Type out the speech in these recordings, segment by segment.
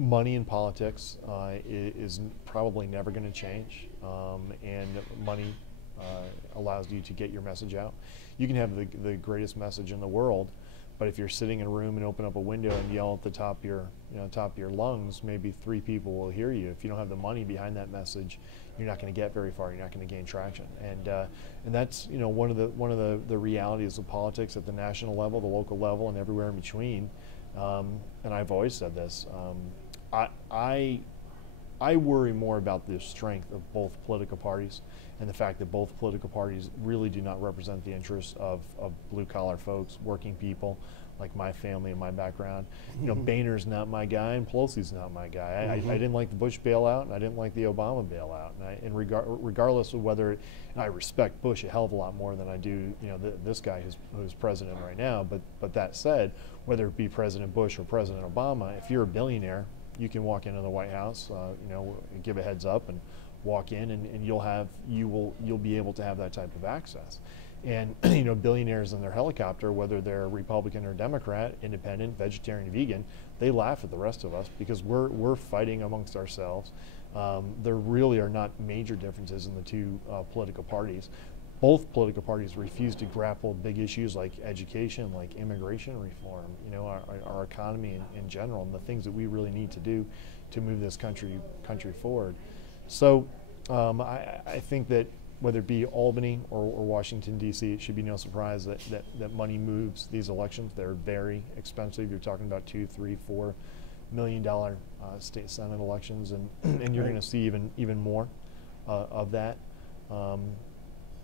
money in politics is probably never going to change, and money allows you to get your message out. You can have the greatest message in the world, but if you're sitting in a room and open up a window and yell at the top of your lungs, maybe 3 people will hear you. If you don't have the money behind that message, you're not going to get very far. You're not going to gain traction. And that's one of the realities of politics at the national level, the local level, and everywhere in between. And I've always said this. I worry more about the strength of both political parties and the fact that both political parties really do not represent the interests of blue-collar folks, working people, like my family and my background. Boehner's not my guy, and Pelosi's not my guy. I didn't like the Bush bailout, and I didn't like the Obama bailout. And regardless of whether, and I respect Bush a hell of a lot more than I do, this guy who's president right now. But that said, whether it be President Bush or President Obama, if you're a billionaire, you can walk into the White House, give a heads up and walk in, and you'll be able to have that type of access. And billionaires in their helicopter, whether they're Republican or Democrat, independent, vegetarian, vegan, they laugh at the rest of us because we're fighting amongst ourselves. There really are not major differences in the two political parties. Both political parties refuse to grapple big issues like education, like immigration reform, our economy in general, and the things that we really need to do to move this country forward. So I think that whether it be Albany or Washington, D.C., it should be no surprise that money moves these elections. They're very expensive. You're talking about $2, $3, $4 million state Senate elections, and you're going to see even more of that.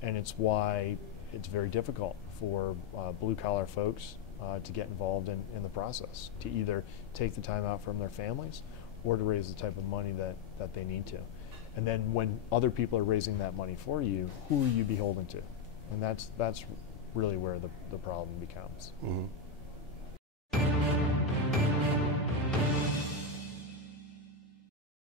And it's why it's very difficult for blue-collar folks to get involved in the process, to either take the time out from their families or to raise the type of money that they need to. And then when other people are raising that money for you, who are you beholden to? And that's really where the problem becomes.